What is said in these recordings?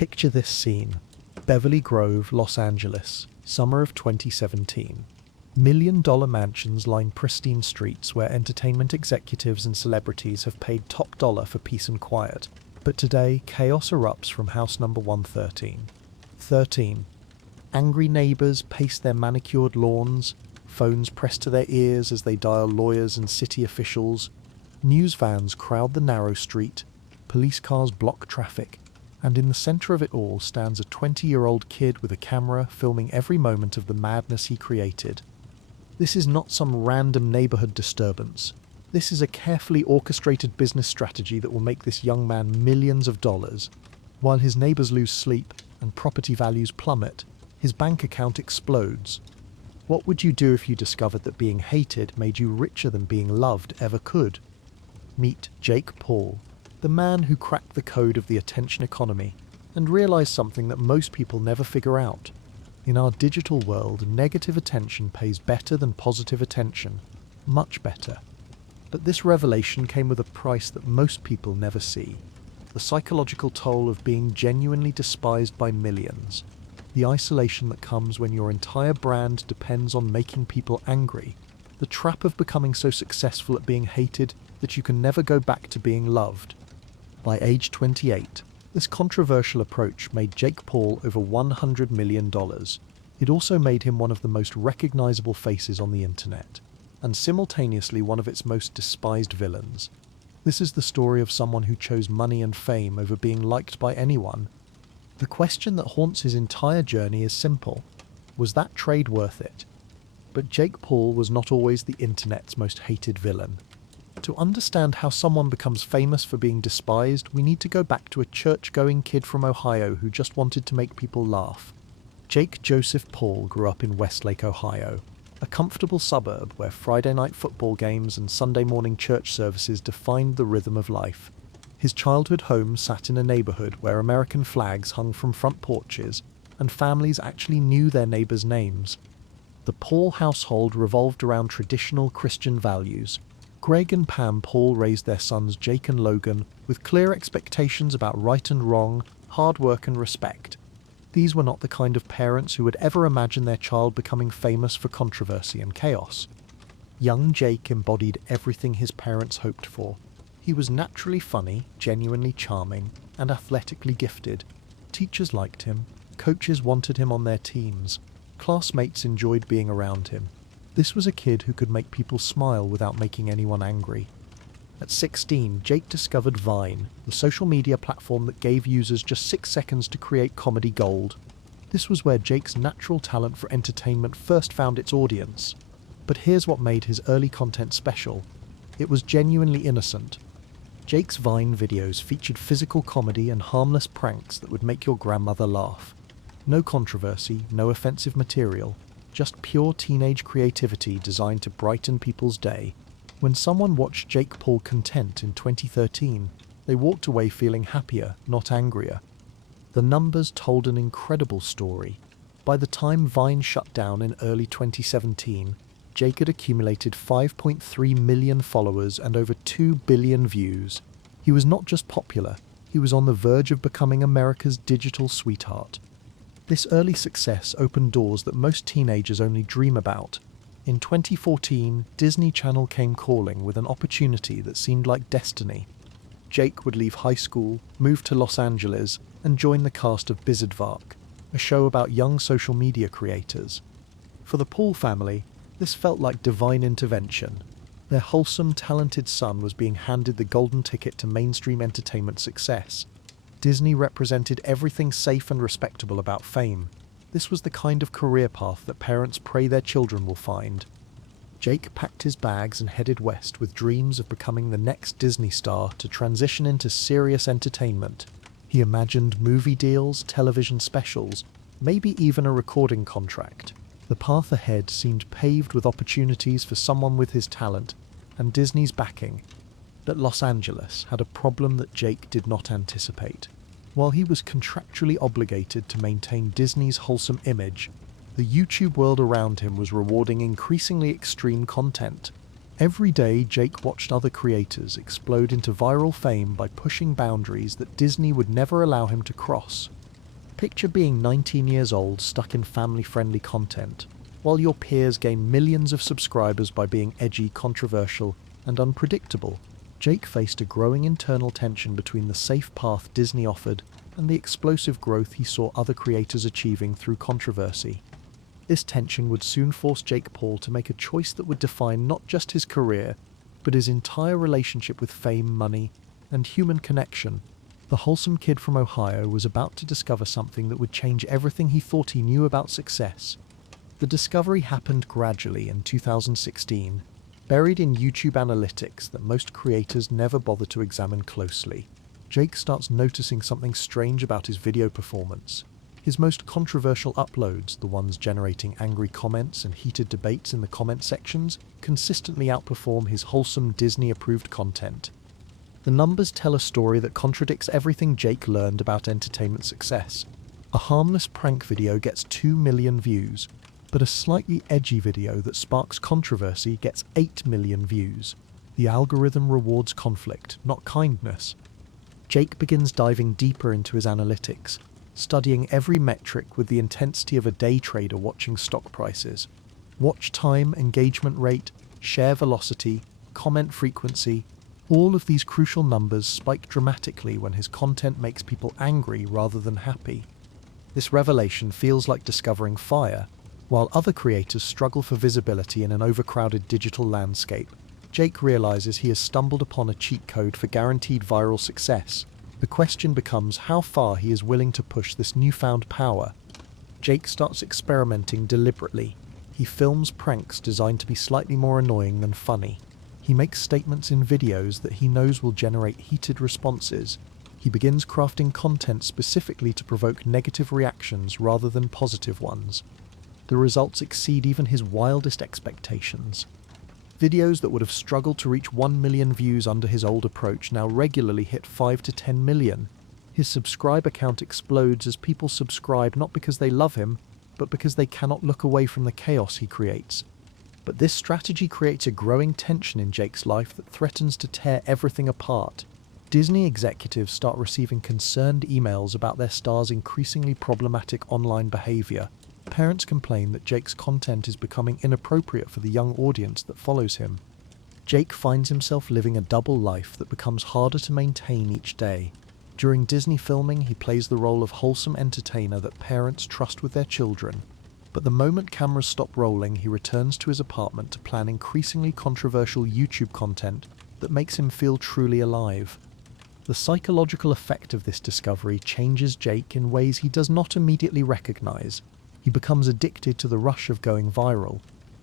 Picture this scene. Beverly Grove, Los Angeles, summer of 2017. Million-dollar mansions line pristine streets where entertainment executives and celebrities have paid top dollar for peace and quiet. But today, chaos erupts from house number 113. 13. Angry neighbors pace their manicured lawns, phones pressed to their ears as they dial lawyers and city officials. News vans crowd the narrow street, police cars block traffic, and in the center of it all stands a 20-year-old kid with a camera filming every moment of the madness he created. This is not some random neighborhood disturbance. This is a carefully orchestrated business strategy that will make this young man millions of dollars. While his neighbors lose sleep and property values plummet, his bank account explodes. What would you do if you discovered that being hated made you richer than being loved ever could? Meet Jake Paul, the man who cracked the code of the attention economy and realized something that most people never figure out. In our digital world, negative attention pays better than positive attention. Much better. But this revelation came with a price that most people never see. The psychological toll of being genuinely despised by millions. The isolation that comes when your entire brand depends on making people angry. The trap of becoming so successful at being hated that you can never go back to being loved. By age 28, this controversial approach made Jake Paul over $100 million. It also made him one of the most recognizable faces on the internet, and simultaneously one of its most despised villains. This is the story of someone who chose money and fame over being liked by anyone. The question that haunts his entire journey is simple. Was that trade worth it? But Jake Paul was not always the internet's most hated villain. To understand how someone becomes famous for being despised, we need to go back to a church-going kid from Ohio who just wanted to make people laugh. Jake Joseph Paul grew up in Westlake, Ohio, a comfortable suburb where Friday night football games and Sunday morning church services defined the rhythm of life. His childhood home sat in a neighborhood where American flags hung from front porches, and families actually knew their neighbors' names. The Paul household revolved around traditional Christian values. Greg and Pam Paul raised their sons Jake and Logan with clear expectations about right and wrong, hard work and respect. These were not the kind of parents who would ever imagine their child becoming famous for controversy and chaos. Young Jake embodied everything his parents hoped for. He was naturally funny, genuinely charming, and athletically gifted. Teachers liked him, coaches wanted him on their teams, classmates enjoyed being around him. This was a kid who could make people smile without making anyone angry. At 16, Jake discovered Vine, the social media platform that gave users just 6 seconds to create comedy gold. This was where Jake's natural talent for entertainment first found its audience. But here's what made his early content special. It was genuinely innocent. Jake's Vine videos featured physical comedy and harmless pranks that would make your grandmother laugh. No controversy, no offensive material, just pure teenage creativity designed to brighten people's day. When someone watched Jake Paul content in 2013, they walked away feeling happier, not angrier. The numbers told an incredible story. By the time Vine shut down in early 2017, Jake had accumulated 5.3 million followers and over 2 billion views. He was not just popular, he was on the verge of becoming America's digital sweetheart. This early success opened doors that most teenagers only dream about. In 2014, Disney Channel came calling with an opportunity that seemed like destiny. Jake would leave high school, move to Los Angeles, and join the cast of Bizzardvark, a show about young social media creators. For the Paul family, this felt like divine intervention. Their wholesome, talented son was being handed the golden ticket to mainstream entertainment success. Disney represented everything safe and respectable about fame. This was the kind of career path that parents pray their children will find. Jake packed his bags and headed west with dreams of becoming the next Disney star to transition into serious entertainment. He imagined movie deals, television specials, maybe even a recording contract. The path ahead seemed paved with opportunities for someone with his talent and Disney's backing. But Los Angeles had a problem that Jake did not anticipate. While he was contractually obligated to maintain Disney's wholesome image, the YouTube world around him was rewarding increasingly extreme content. Every day, Jake watched other creators explode into viral fame by pushing boundaries that Disney would never allow him to cross. Picture being 19 years old, stuck in family-friendly content, while your peers gain millions of subscribers by being edgy, controversial, and unpredictable. Jake faced a growing internal tension between the safe path Disney offered and the explosive growth he saw other creators achieving through controversy. This tension would soon force Jake Paul to make a choice that would define not just his career, but his entire relationship with fame, money, and human connection. The wholesome kid from Ohio was about to discover something that would change everything he thought he knew about success. The discovery happened gradually in 2016, buried in YouTube analytics that most creators never bother to examine closely. Jake starts noticing something strange about his video performance. His most controversial uploads, the ones generating angry comments and heated debates in the comment sections, consistently outperform his wholesome Disney-approved content. The numbers tell a story that contradicts everything Jake learned about entertainment success. A harmless prank video gets 2 million views, but a slightly edgy video that sparks controversy gets 8 million views. The algorithm rewards conflict, not kindness. Jake begins diving deeper into his analytics, studying every metric with the intensity of a day trader watching stock prices. Watch time, engagement rate, share velocity, comment frequency, all of these crucial numbers spike dramatically when his content makes people angry rather than happy. This revelation feels like discovering fire. While other creators struggle for visibility in an overcrowded digital landscape, Jake realizes he has stumbled upon a cheat code for guaranteed viral success. The question becomes how far he is willing to push this newfound power. Jake starts experimenting deliberately. He films pranks designed to be slightly more annoying than funny. He makes statements in videos that he knows will generate heated responses. He begins crafting content specifically to provoke negative reactions rather than positive ones. The results exceed even his wildest expectations. Videos that would have struggled to reach 1 million views under his old approach now regularly hit 5 to 10 million. His subscriber count explodes as people subscribe not because they love him, but because they cannot look away from the chaos he creates. But this strategy creates a growing tension in Jake's life that threatens to tear everything apart. Disney executives start receiving concerned emails about their star's increasingly problematic online behavior. Parents complain that Jake's content is becoming inappropriate for the young audience that follows him. Jake finds himself living a double life that becomes harder to maintain each day. During Disney filming, he plays the role of wholesome entertainer that parents trust with their children. But the moment cameras stop rolling, he returns to his apartment to plan increasingly controversial YouTube content that makes him feel truly alive. The psychological effect of this discovery changes Jake in ways he does not immediately recognize. He becomes addicted to the rush of going viral,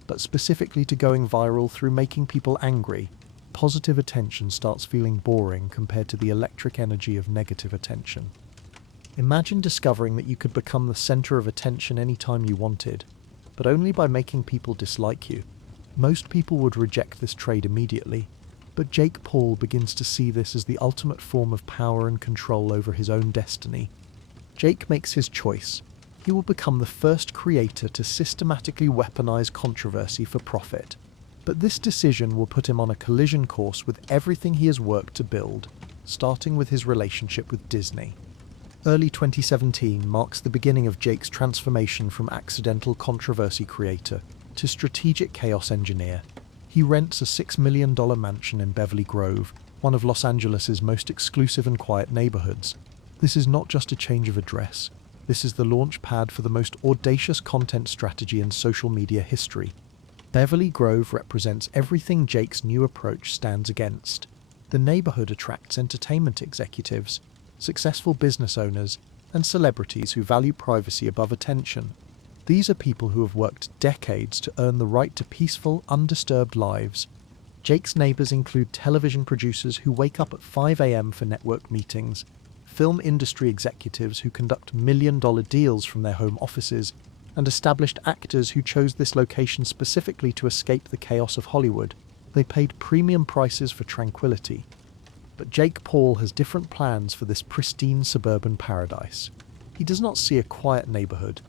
but specifically to going viral through making people angry. Positive attention starts feeling boring compared to the electric energy of negative attention. Imagine discovering that you could become the center of attention anytime you wanted, but only by making people dislike you. Most people would reject this trade immediately, but Jake Paul begins to see this as the ultimate form of power and control over his own destiny. Jake makes his choice. He will become the first creator to systematically weaponize controversy for profit. But this decision will put him on a collision course with everything he has worked to build, starting with his relationship with Disney. Early 2017 marks the beginning of Jake's transformation from accidental controversy creator to strategic chaos engineer. He rents a $6 million mansion in Beverly Grove, one of Los Angeles' most exclusive and quiet neighborhoods. This is not just a change of address. This is the launch pad for the most audacious content strategy in social media history. Beverly Grove represents everything Jake's new approach stands against. The neighborhood attracts entertainment executives, successful business owners, and celebrities who value privacy above attention. These are people who have worked decades to earn the right to peaceful, undisturbed lives. Jake's neighbors include television producers who wake up at 5 a.m. for network meetings, film industry executives who conduct million-dollar deals from their home offices, and established actors who chose this location specifically to escape the chaos of Hollywood. They paid premium prices for tranquility. But Jake Paul has different plans for this pristine suburban paradise. He does not see a quiet neighborhood.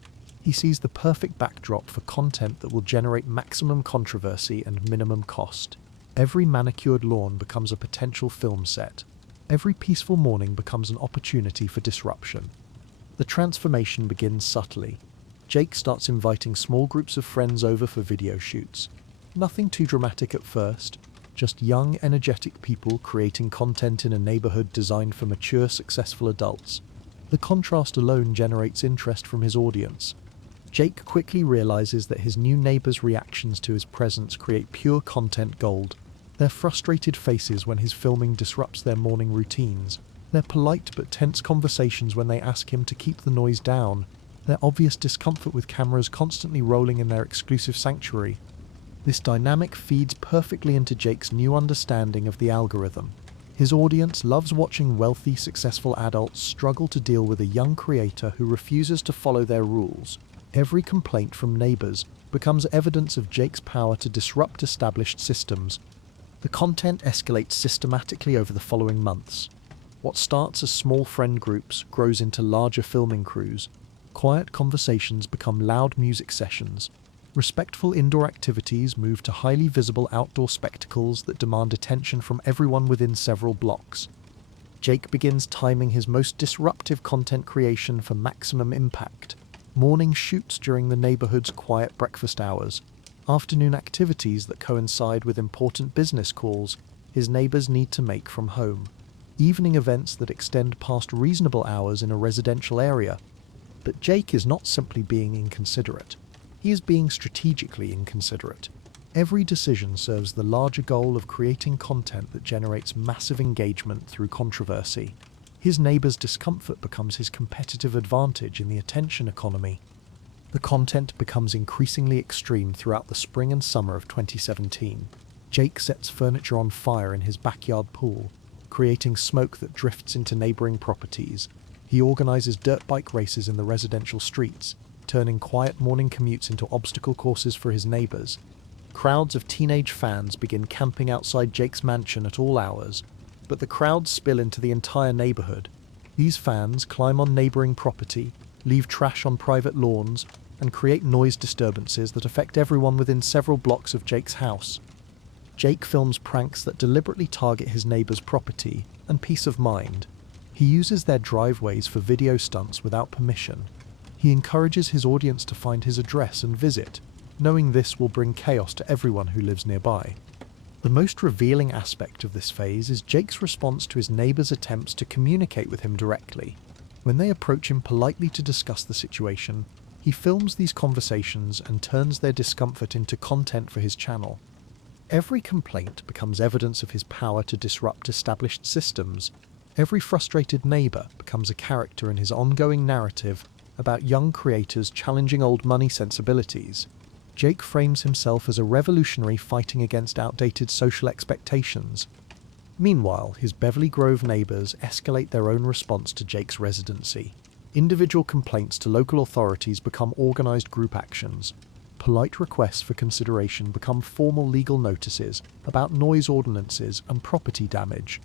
He sees the perfect backdrop for content that will generate maximum controversy and minimum cost. Every manicured lawn becomes a potential film set. Every peaceful morning becomes an opportunity for disruption. The transformation begins subtly. Jake starts inviting small groups of friends over for video shoots. Nothing too dramatic at first, just young, energetic people creating content in a neighborhood designed for mature, successful adults. The contrast alone generates interest from his audience. Jake quickly realizes that his new neighbors' reactions to his presence create pure content gold. Their frustrated faces when his filming disrupts their morning routines. Their polite but tense conversations when they ask him to keep the noise down. Their obvious discomfort with cameras constantly rolling in their exclusive sanctuary. This dynamic feeds perfectly into Jake's new understanding of the algorithm. His audience loves watching wealthy, successful adults struggle to deal with a young creator who refuses to follow their rules. Every complaint from neighbors becomes evidence of Jake's power to disrupt established systems. The content escalates systematically over the following months. What starts as small friend groups grows into larger filming crews. Quiet conversations become loud music sessions. Respectful indoor activities move to highly visible outdoor spectacles that demand attention from everyone within several blocks. Jake begins timing his most disruptive content creation for maximum impact. Morning shoots during the neighborhood's quiet breakfast hours. Afternoon activities that coincide with important business calls his neighbors need to make from home. Evening events that extend past reasonable hours in a residential area. But Jake is not simply being inconsiderate. He is being strategically inconsiderate. Every decision serves the larger goal of creating content that generates massive engagement through controversy. His neighbor's discomfort becomes his competitive advantage in the attention economy. The content becomes increasingly extreme throughout the spring and summer of 2017. Jake sets furniture on fire in his backyard pool, creating smoke that drifts into neighboring properties. He organizes dirt bike races in the residential streets, turning quiet morning commutes into obstacle courses for his neighbors. Crowds of teenage fans begin camping outside Jake's mansion at all hours, but the crowds spill into the entire neighborhood. These fans climb on neighboring property, leave trash on private lawns, and create noise disturbances that affect everyone within several blocks of Jake's house. Jake films pranks that deliberately target his neighbor's property and peace of mind. He uses their driveways for video stunts without permission. He encourages his audience to find his address and visit, knowing this will bring chaos to everyone who lives nearby. The most revealing aspect of this phase is Jake's response to his neighbors' attempts to communicate with him directly. When they approach him politely to discuss the situation, he films these conversations and turns their discomfort into content for his channel. Every complaint becomes evidence of his power to disrupt established systems. Every frustrated neighbor becomes a character in his ongoing narrative about young creators challenging old money sensibilities. Jake frames himself as a revolutionary fighting against outdated social expectations. Meanwhile, his Beverly Grove neighbors escalate their own response to Jake's residency. Individual complaints to local authorities become organized group actions. Polite requests for consideration become formal legal notices about noise ordinances and property damage.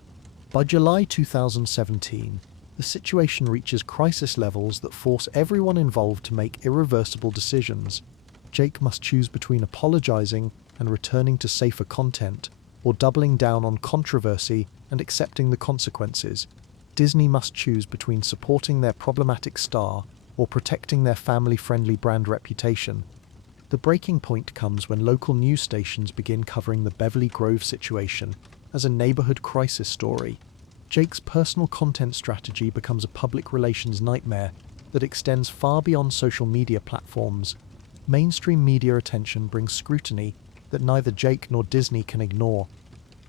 By July 2017, the situation reaches crisis levels that force everyone involved to make irreversible decisions. Jake must choose between apologizing and returning to safer content, or doubling down on controversy and accepting the consequences. Disney must choose between supporting their problematic star or protecting their family-friendly brand reputation. The breaking point comes when local news stations begin covering the Beverly Grove situation as a neighborhood crisis story. Jake's personal content strategy becomes a public relations nightmare that extends far beyond social media platforms. Mainstream media attention brings scrutiny that neither Jake nor Disney can ignore.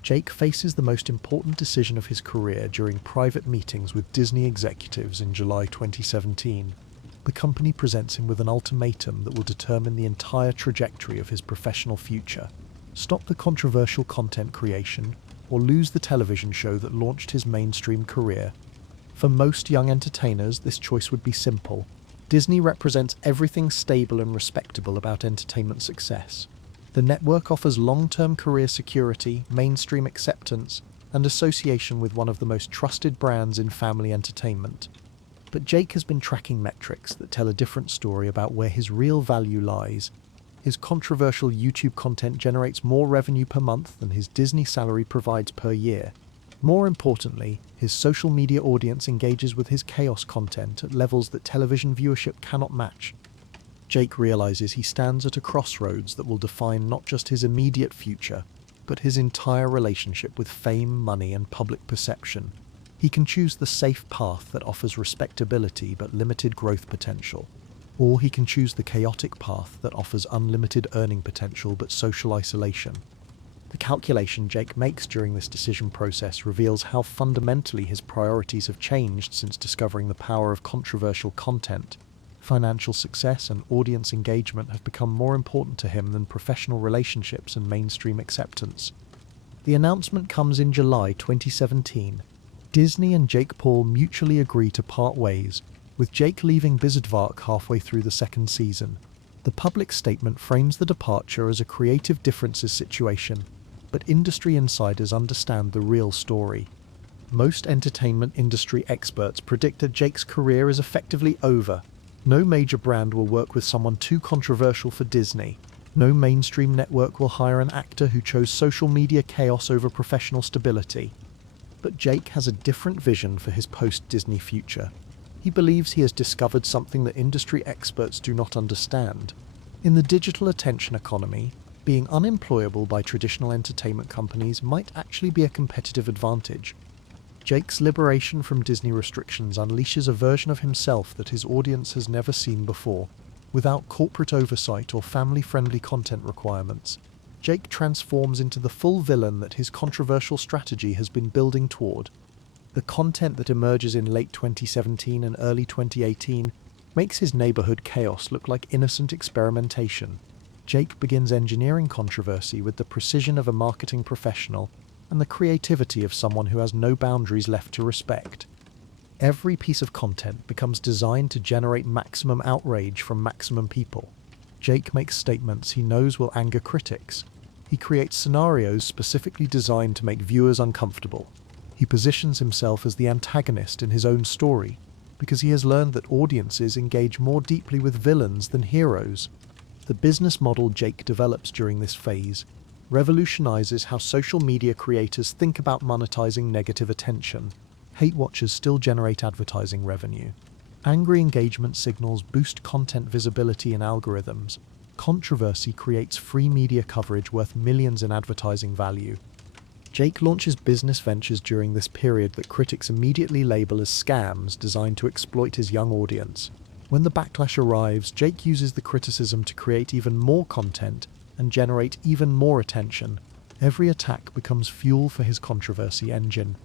Jake faces the most important decision of his career during private meetings with Disney executives in July 2017. The company presents him with an ultimatum that will determine the entire trajectory of his professional future. Stop the controversial content creation, or lose the television show that launched his mainstream career. For most young entertainers, this choice would be simple. Disney represents everything stable and respectable about entertainment success. The network offers long-term career security, mainstream acceptance, and association with one of the most trusted brands in family entertainment. But Jake has been tracking metrics that tell a different story about where his real value lies. His controversial YouTube content generates more revenue per month than his Disney salary provides per year. More importantly, his social media audience engages with his chaos content at levels that television viewership cannot match. Jake realizes he stands at a crossroads that will define not just his immediate future, but his entire relationship with fame, money, and public perception. He can choose the safe path that offers respectability but limited growth potential, or he can choose the chaotic path that offers unlimited earning potential but social isolation. The calculation Jake makes during this decision process reveals how fundamentally his priorities have changed since discovering the power of controversial content. Financial success and audience engagement have become more important to him than professional relationships and mainstream acceptance. The announcement comes in July 2017. Disney and Jake Paul mutually agree to part ways, with Jake leaving Bizdvark halfway through the second season. The public statement frames the departure as a creative differences situation, but industry insiders understand the real story. Most entertainment industry experts predict that Jake's career is effectively over. No major brand will work with someone too controversial for Disney. No mainstream network will hire an actor who chose social media chaos over professional stability. But Jake has a different vision for his post-Disney future. He believes he has discovered something that industry experts do not understand. In the digital attention economy, being unemployable by traditional entertainment companies might actually be a competitive advantage. Jake's liberation from Disney restrictions unleashes a version of himself that his audience has never seen before. Without corporate oversight or family-friendly content requirements, Jake transforms into the full villain that his controversial strategy has been building toward. The content that emerges in late 2017 and early 2018 makes his neighborhood chaos look like innocent experimentation. Jake begins engineering controversy with the precision of a marketing professional and the creativity of someone who has no boundaries left to respect. Every piece of content becomes designed to generate maximum outrage from maximum people. Jake makes statements he knows will anger critics. He creates scenarios specifically designed to make viewers uncomfortable. He positions himself as the antagonist in his own story, because he has learned that audiences engage more deeply with villains than heroes. The business model Jake develops during this phase revolutionizes how social media creators think about monetizing negative attention. Hate watchers still generate advertising revenue. Angry engagement signals boost content visibility in algorithms. Controversy creates free media coverage worth millions in advertising value. Jake launches business ventures during this period that critics immediately label as scams designed to exploit his young audience. When the backlash arrives, Jake uses the criticism to create even more content and generate even more attention. Every attack becomes fuel for his controversy engine.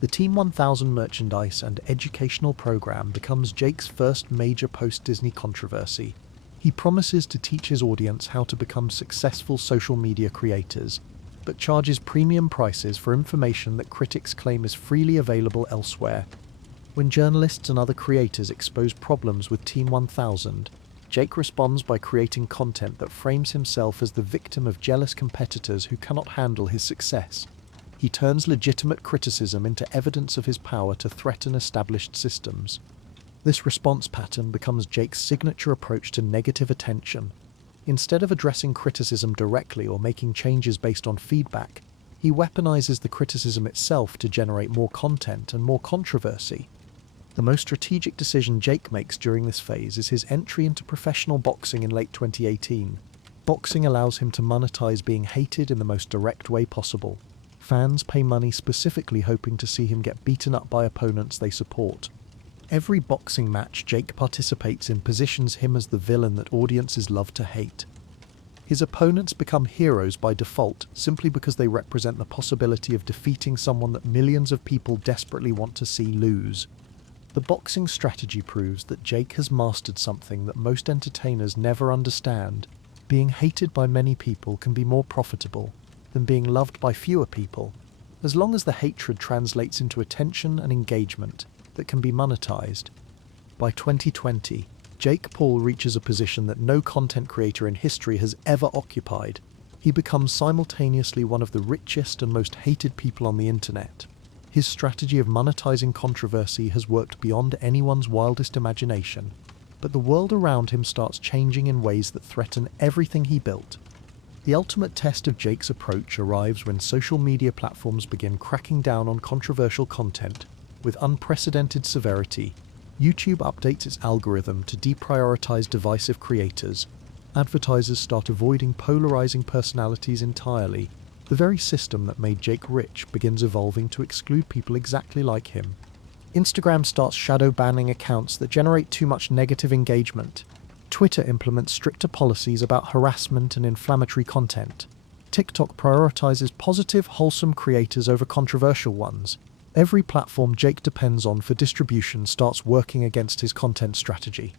The Team 1000 merchandise and educational program becomes Jake's first major post-Disney controversy. He promises to teach his audience how to become successful social media creators, but charges premium prices for information that critics claim is freely available elsewhere. When journalists and other creators expose problems with Team 1000, Jake responds by creating content that frames himself as the victim of jealous competitors who cannot handle his success. He turns legitimate criticism into evidence of his power to threaten established systems. This response pattern becomes Jake's signature approach to negative attention. Instead of addressing criticism directly or making changes based on feedback, he weaponizes the criticism itself to generate more content and more controversy. The most strategic decision Jake makes during this phase is his entry into professional boxing in late 2018. Boxing allows him to monetize being hated in the most direct way possible. Fans pay money specifically hoping to see him get beaten up by opponents they support. Every boxing match Jake participates in positions him as the villain that audiences love to hate. His opponents become heroes by default simply because they represent the possibility of defeating someone that millions of people desperately want to see lose. The boxing strategy proves that Jake has mastered something that most entertainers never understand. Being hated by many people can be more profitable than being loved by fewer people, as long as the hatred translates into attention and engagement that can be monetized. By 2020, Jake Paul reaches a position that no content creator in history has ever occupied. He becomes simultaneously one of the richest and most hated people on the internet. His strategy of monetizing controversy has worked beyond anyone's wildest imagination, but the world around him starts changing in ways that threaten everything he built. The ultimate test of Jake's approach arrives when social media platforms begin cracking down on controversial content with unprecedented severity. YouTube updates its algorithm to deprioritize divisive creators. Advertisers start avoiding polarizing personalities entirely. The very system that made Jake rich begins evolving to exclude people exactly like him. Instagram starts shadow banning accounts that generate too much negative engagement. Twitter implements stricter policies about harassment and inflammatory content. TikTok prioritizes positive, wholesome creators over controversial ones. Every platform Jake depends on for distribution starts working against his content strategy.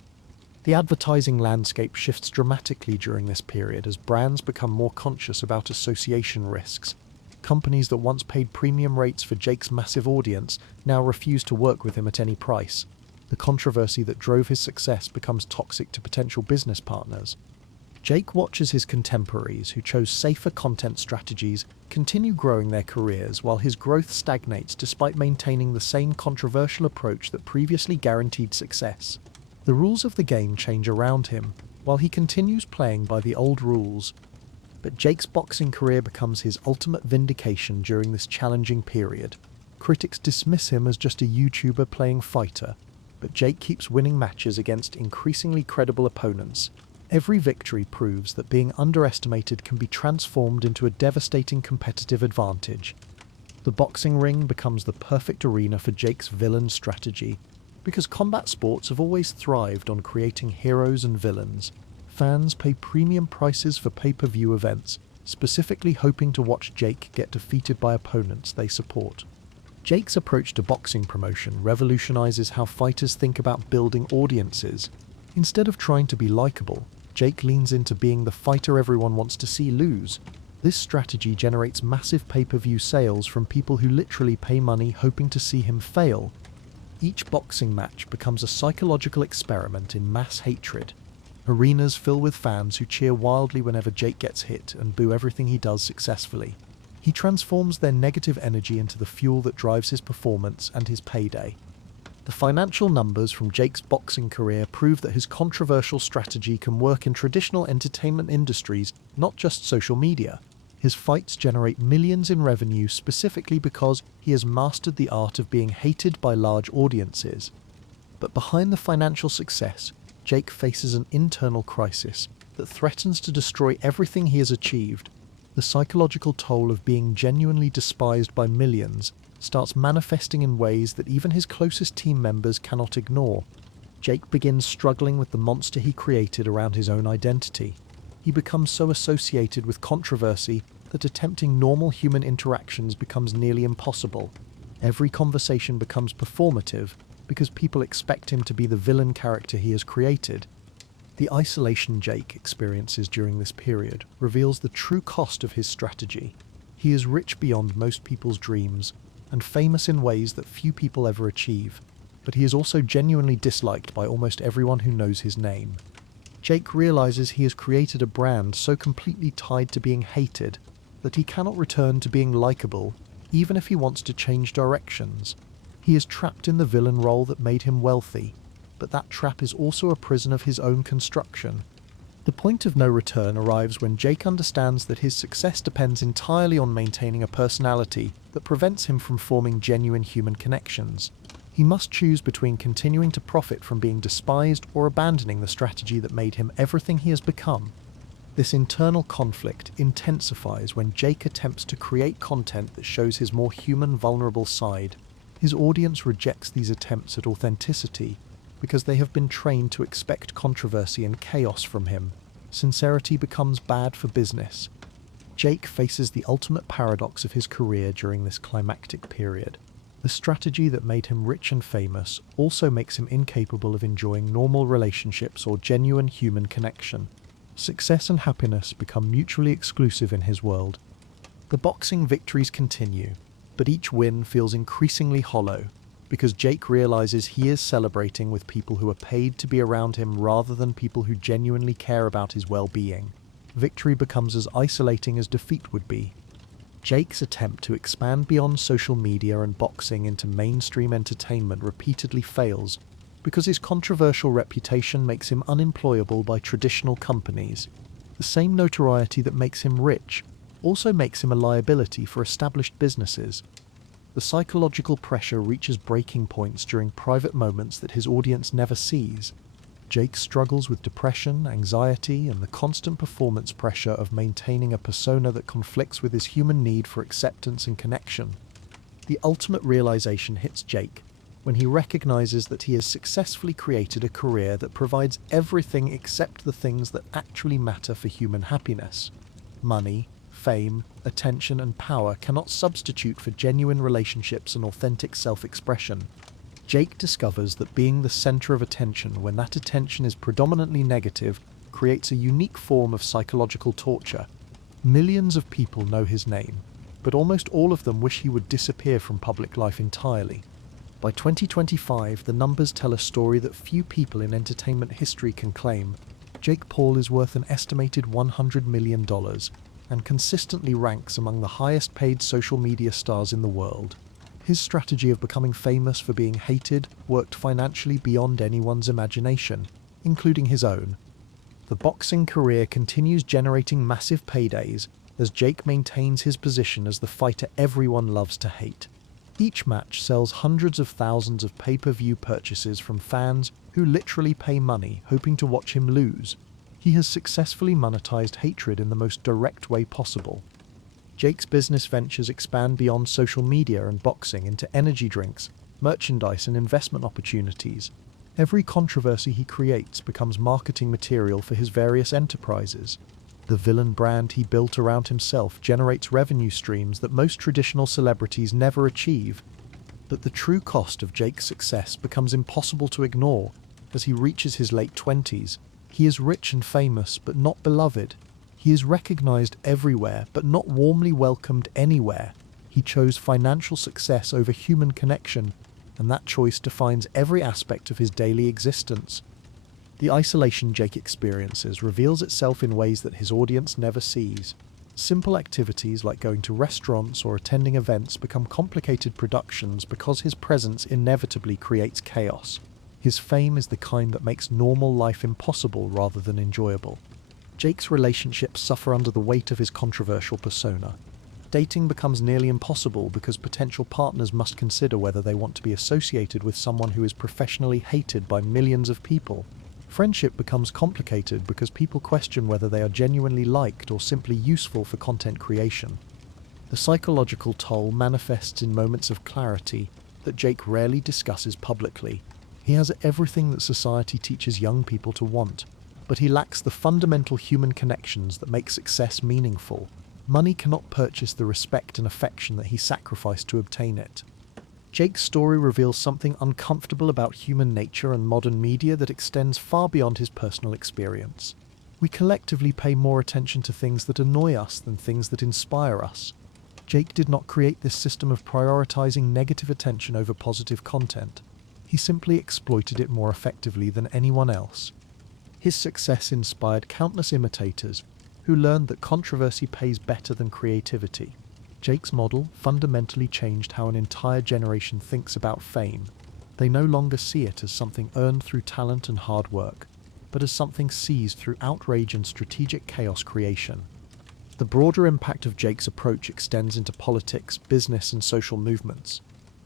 The advertising landscape shifts dramatically during this period as brands become more conscious about association risks. Companies that once paid premium rates for Jake's massive audience now refuse to work with him at any price. The controversy that drove his success becomes toxic to potential business partners. Jake watches his contemporaries, who chose safer content strategies, continue growing their careers while his growth stagnates despite maintaining the same controversial approach that previously guaranteed success. The rules of the game change around him, while he continues playing by the old rules. But Jake's boxing career becomes his ultimate vindication during this challenging period. Critics dismiss him as just a YouTuber playing fighter, but Jake keeps winning matches against increasingly credible opponents. Every victory proves that being underestimated can be transformed into a devastating competitive advantage. The boxing ring becomes the perfect arena for Jake's villain strategy, because combat sports have always thrived on creating heroes and villains. Fans pay premium prices for pay-per-view events, specifically hoping to watch Jake get defeated by opponents they support. Jake's approach to boxing promotion revolutionizes how fighters think about building audiences. Instead of trying to be likable, Jake leans into being the fighter everyone wants to see lose. This strategy generates massive pay-per-view sales from people who literally pay money hoping to see him fail. Each boxing match becomes a psychological experiment in mass hatred. Arenas fill with fans who cheer wildly whenever Jake gets hit and boo everything he does successfully. He transforms their negative energy into the fuel that drives his performance and his payday. The financial numbers from Jake's boxing career prove that his controversial strategy can work in traditional entertainment industries, not just social media. His fights generate millions in revenue specifically because he has mastered the art of being hated by large audiences. But behind the financial success, Jake faces an internal crisis that threatens to destroy everything he has achieved. The psychological toll of being genuinely despised by millions starts manifesting in ways that even his closest team members cannot ignore. Jake begins struggling with the monster he created around his own identity. He becomes so associated with controversy that attempting normal human interactions becomes nearly impossible. Every conversation becomes performative because people expect him to be the villain character he has created. The isolation Jake experiences during this period reveals the true cost of his strategy. He is rich beyond most people's dreams, and famous in ways that few people ever achieve, but he is also genuinely disliked by almost everyone who knows his name. Jake realizes he has created a brand so completely tied to being hated that he cannot return to being likable, even if he wants to change directions. He is trapped in the villain role that made him wealthy, but that trap is also a prison of his own construction. The point of no return arrives when Jake understands that his success depends entirely on maintaining a personality that prevents him from forming genuine human connections. He must choose between continuing to profit from being despised or abandoning the strategy that made him everything he has become. This internal conflict intensifies when Jake attempts to create content that shows his more human, vulnerable side. His audience rejects these attempts at authenticity because they have been trained to expect controversy and chaos from him. Sincerity becomes bad for business. Jake faces the ultimate paradox of his career during this climactic period. The strategy that made him rich and famous also makes him incapable of enjoying normal relationships or genuine human connection. Success and happiness become mutually exclusive in his world. The boxing victories continue, but each win feels increasingly hollow, because Jake realizes he is celebrating with people who are paid to be around him rather than people who genuinely care about his well-being. Victory becomes as isolating as defeat would be. Jake's attempt to expand beyond social media and boxing into mainstream entertainment repeatedly fails, because his controversial reputation makes him unemployable by traditional companies. The same notoriety that makes him rich also makes him a liability for established businesses. The psychological pressure reaches breaking points during private moments that his audience never sees. Jake struggles with depression, anxiety, and the constant performance pressure of maintaining a persona that conflicts with his human need for acceptance and connection. The ultimate realization hits Jake when he recognizes that he has successfully created a career that provides everything except the things that actually matter for human happiness. Money, fame, attention, and power cannot substitute for genuine relationships and authentic self-expression. Jake discovers that being the center of attention when that attention is predominantly negative creates a unique form of psychological torture. Millions of people know his name, but almost all of them wish he would disappear from public life entirely. By 2025, the numbers tell a story that few people in entertainment history can claim. Jake Paul is worth an estimated $100 million and consistently ranks among the highest-paid social media stars in the world. His strategy of becoming famous for being hated worked financially beyond anyone's imagination, including his own. The boxing career continues generating massive paydays as Jake maintains his position as the fighter everyone loves to hate. Each match sells hundreds of thousands of pay-per-view purchases from fans who literally pay money hoping to watch him lose. He has successfully monetized hatred in the most direct way possible. Jake's business ventures expand beyond social media and boxing into energy drinks, merchandise, and investment opportunities. Every controversy he creates becomes marketing material for his various enterprises. The villain brand he built around himself generates revenue streams that most traditional celebrities never achieve. But the true cost of Jake's success becomes impossible to ignore as he reaches his late 20s. He is rich and famous, but not beloved. He is recognized everywhere, but not warmly welcomed anywhere. He chose financial success over human connection, and that choice defines every aspect of his daily existence. The isolation Jake experiences reveals itself in ways that his audience never sees. Simple activities like going to restaurants or attending events become complicated productions because his presence inevitably creates chaos. His fame is the kind that makes normal life impossible rather than enjoyable. Jake's relationships suffer under the weight of his controversial persona. Dating becomes nearly impossible because potential partners must consider whether they want to be associated with someone who is professionally hated by millions of people. Friendship becomes complicated because people question whether they are genuinely liked or simply useful for content creation. The psychological toll manifests in moments of clarity that Jake rarely discusses publicly. He has everything that society teaches young people to want, but he lacks the fundamental human connections that make success meaningful. Money cannot purchase the respect and affection that he sacrificed to obtain it. Jake's story reveals something uncomfortable about human nature and modern media that extends far beyond his personal experience. We collectively pay more attention to things that annoy us than things that inspire us. Jake did not create this system of prioritizing negative attention over positive content. He simply exploited it more effectively than anyone else. His success inspired countless imitators who learned that controversy pays better than creativity. Jake's model fundamentally changed how an entire generation thinks about fame. They no longer see it as something earned through talent and hard work, but as something seized through outrage and strategic chaos creation. The broader impact of Jake's approach extends into politics, business, and social movements.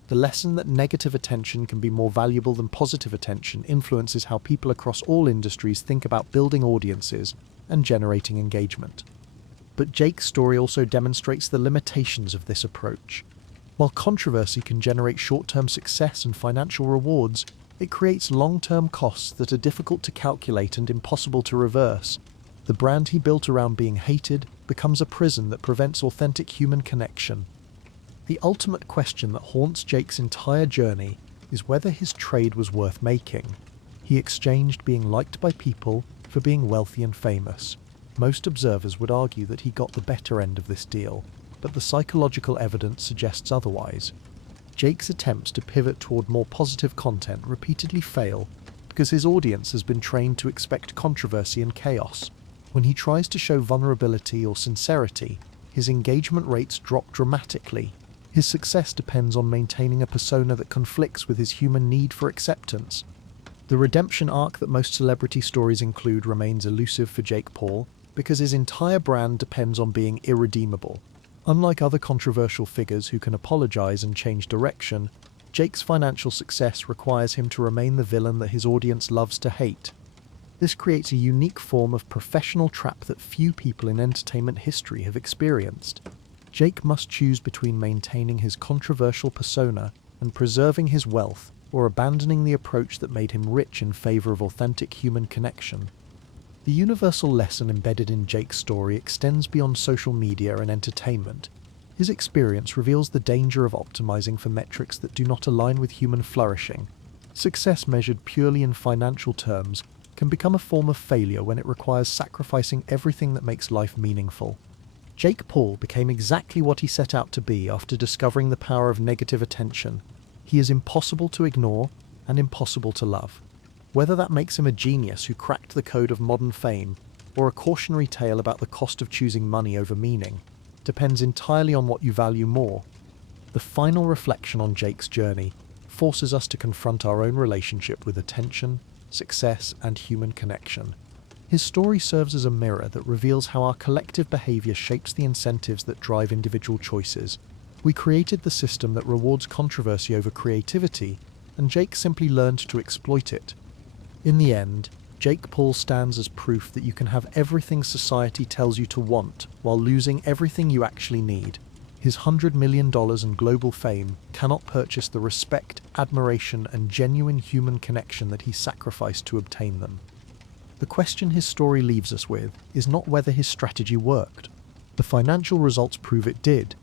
The lesson that negative attention can be more valuable than positive attention influences how people across all industries think about building audiences and generating engagement. But Jake's story also demonstrates the limitations of this approach. While controversy can generate short-term success and financial rewards, it creates long-term costs that are difficult to calculate and impossible to reverse. The brand he built around being hated becomes a prison that prevents authentic human connection. The ultimate question that haunts Jake's entire journey is whether his trade was worth making. He exchanged being liked by people for being wealthy and famous. Most observers would argue that he got the better end of this deal, but the psychological evidence suggests otherwise. Jake's attempts to pivot toward more positive content repeatedly fail because his audience has been trained to expect controversy and chaos. When he tries to show vulnerability or sincerity, his engagement rates drop dramatically. His success depends on maintaining a persona that conflicts with his human need for acceptance. The redemption arc that most celebrity stories include remains elusive for Jake Paul, because his entire brand depends on being irredeemable. Unlike other controversial figures who can apologize and change direction, Jake's financial success requires him to remain the villain that his audience loves to hate. This creates a unique form of professional trap that few people in entertainment history have experienced. Jake must choose between maintaining his controversial persona and preserving his wealth, or abandoning the approach that made him rich in favor of authentic human connection. The universal lesson embedded in Jake's story extends beyond social media and entertainment. His experience reveals the danger of optimizing for metrics that do not align with human flourishing. Success measured purely in financial terms can become a form of failure when it requires sacrificing everything that makes life meaningful. Jake Paul became exactly what he set out to be after discovering the power of negative attention. He is impossible to ignore and impossible to love. Whether that makes him a genius who cracked the code of modern fame, or a cautionary tale about the cost of choosing money over meaning, depends entirely on what you value more. The final reflection on Jake's journey forces us to confront our own relationship with attention, success, and human connection. His story serves as a mirror that reveals how our collective behavior shapes the incentives that drive individual choices. We created the system that rewards controversy over creativity, and Jake simply learned to exploit it. In the end, Jake Paul stands as proof that you can have everything society tells you to want while losing everything you actually need. His $100 million and global fame cannot purchase the respect, admiration, and genuine human connection that he sacrificed to obtain them. The question his story leaves us with is not whether his strategy worked. The financial results prove it did.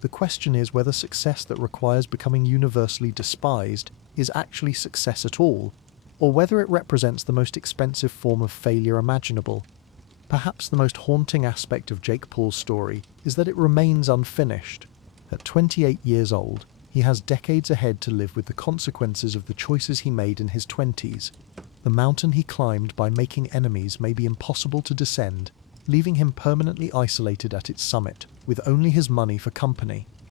The question is whether success that requires becoming universally despised is actually success at all, or whether it represents the most expensive form of failure imaginable. Perhaps the most haunting aspect of Jake Paul's story is that it remains unfinished. At 28 years old, he has decades ahead to live with the consequences of the choices he made in his 20s. The mountain he climbed by making enemies may be impossible to descend, leaving him permanently isolated at its summit, with only his money for company.